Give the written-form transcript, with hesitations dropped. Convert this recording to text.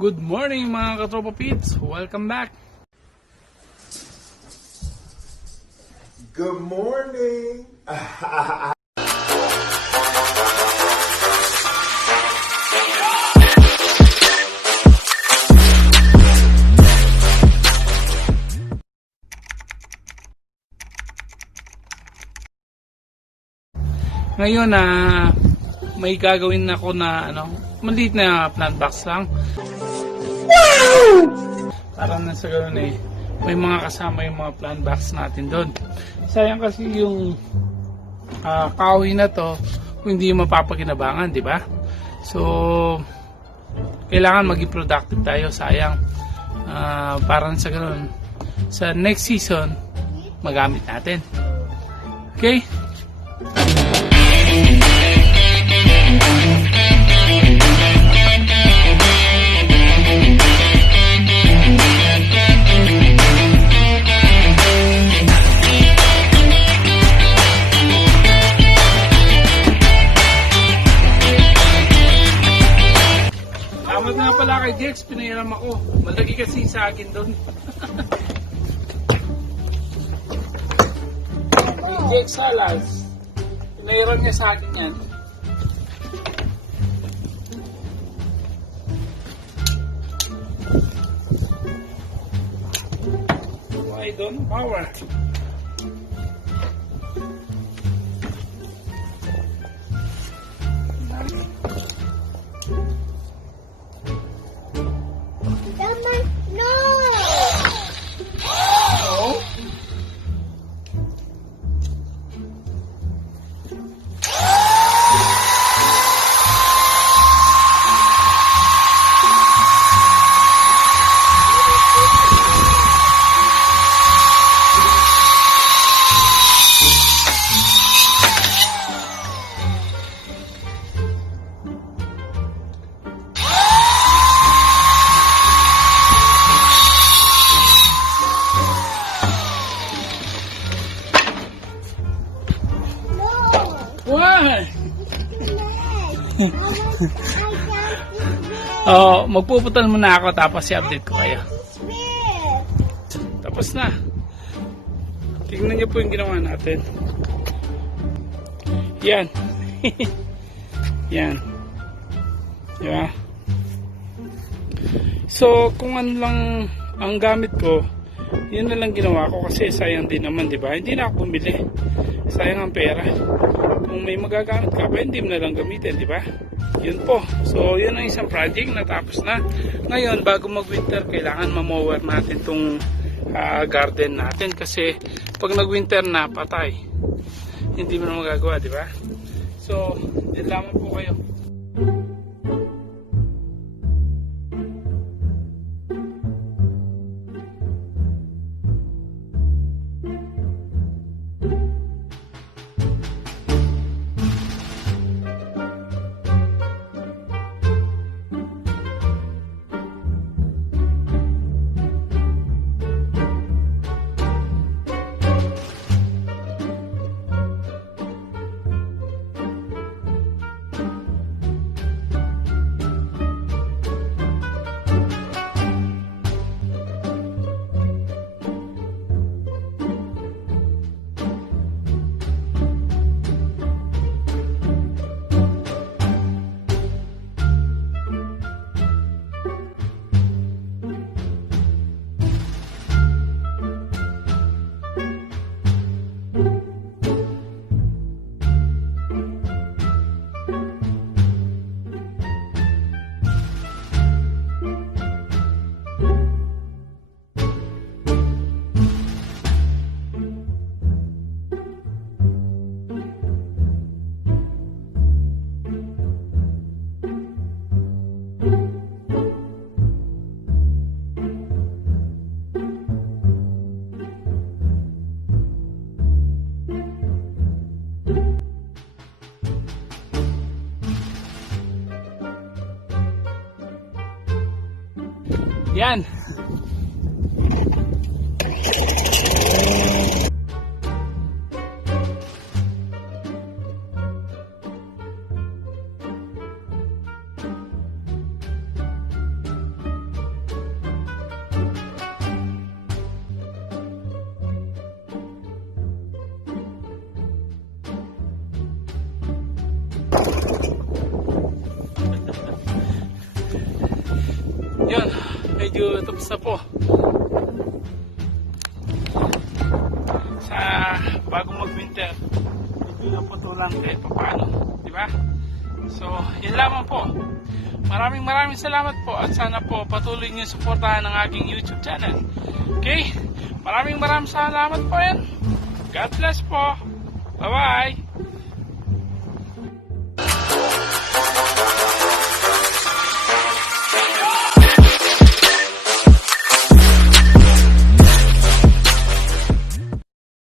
Good morning mga katropa pits! Welcome back! Good morning! Ngayon may gagawin ako na maliit na plant box lang. Para na sa ganoon may mga kasama yung mga plant box natin doon. Sayang kasi yung kahoy na to kung hindi mapapakinabangan, di ba? So kailangan maging productive tayo. Sayang para sa ganoon sa next season magamit natin. Okay? Salamat nga pala kay Dex, pinahiram ako. Malagi kasi sa akin doon. Kay Dex Salas, pinahiram niya sa akin yan. Why don't mower? Why? Magpuputal muna ako tapos i-update ko kayo. Tapos na. Tingnan niyo po yung ginawa natin. Yan. Yan. Diba? So, kung ano lang ang gamit ko, yun na lang ginawa ko kasi sayang din naman, diba? Hindi na ako bumili. Sayang ang pera. Kung may magagamit ka, hindi mo na lang gamitin, di ba? Yun po. So, yun ang isang project na tapos na. Ngayon, bago mag-winter, kailangan ma-mower natin tong garden natin kasi pag nag-winter na, patay. Hindi mo na magagawa, di ba? So, din lamang po kayo. Yan. medyo tapos na po. Sa bago mag-winter, medyo naputulan kahit pa paano, di ba? So, yun lamang po. Maraming salamat po at sana po patuloy niyo suportahan ang aking YouTube channel. Okay? Maraming salamat po yan. God bless po.